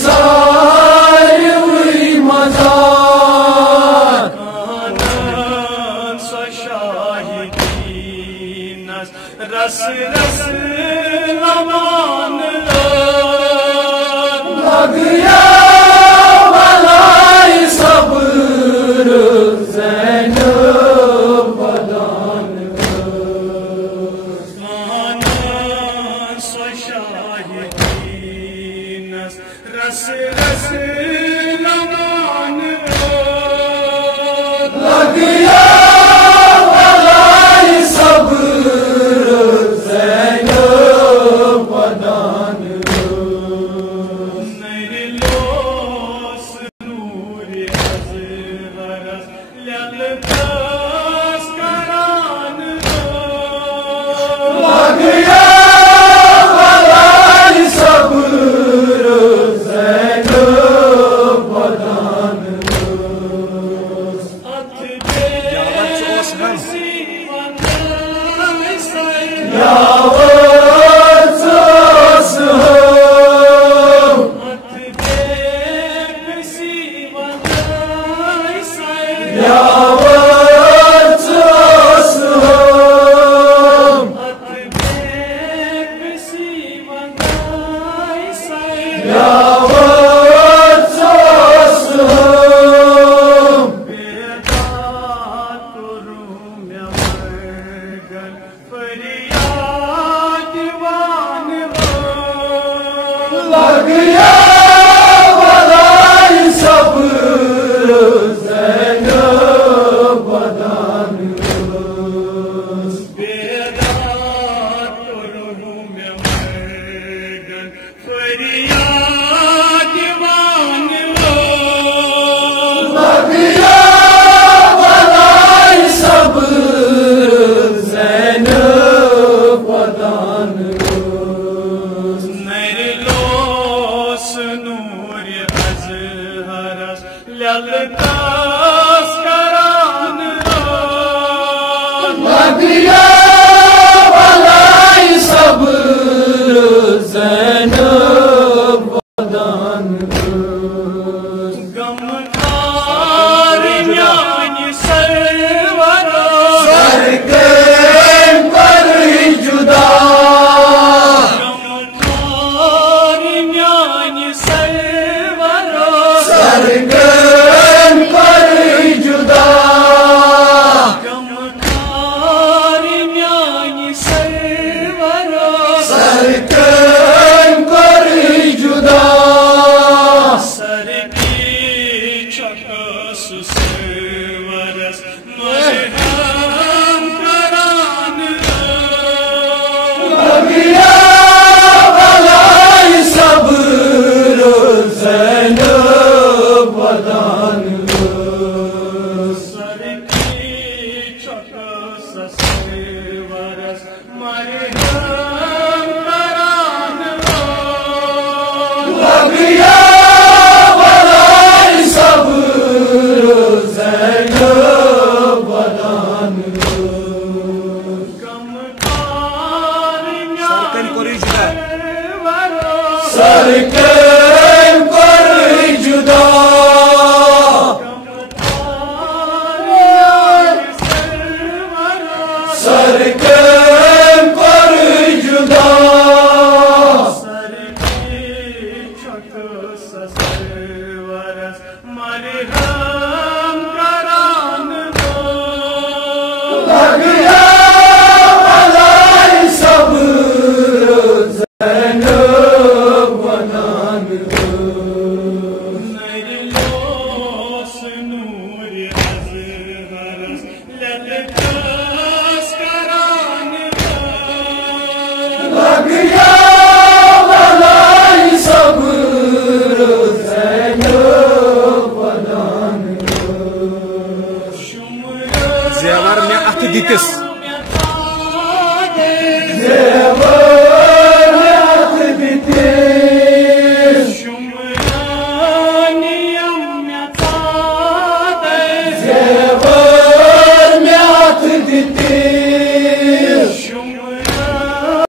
सारी मजार रस रस नमान लग गया भलाई सब्र ज़ैनब बदान रस रस नमान लग गया भलाई सब्र ज़ैनब बदान निर्लोस नूर अज़हरस ललकास करान लग गया भलाई सब्र ज़ैनब बदान लग गया भलाई सब्र ज़ैनब बदान बेदात रूह में मगन फरियाद दीवान लग गया भलाई सब्र ज़ैनब बदान नूर अज़हरस ललकास करान लग गया भलाई सब्र ज़ैनब बदान गमखार न्यानी सरवरस सरगम पर जुदा सरगम पर जुदा गमखार न्यानी सरवरस सरगम पर जुदा सर की चकस सरवरस मरहम करान लग गया भलाई सब्र ज़ैनब बदान सर की चकस सरवरस मरहम करान लग गया भलाई सब्र ज़ैनब बदान सरगम पर जुदा सरगम पर जुदा सर की चकस सरवरस मरहम करान लग गया भलाई सब्र ज़ैनब बदान निर्लोस नूर अज़हरस ललकास करान लग गया भलाई सब्र ज़ैनब बदान ज़ेवर में अथ दितिस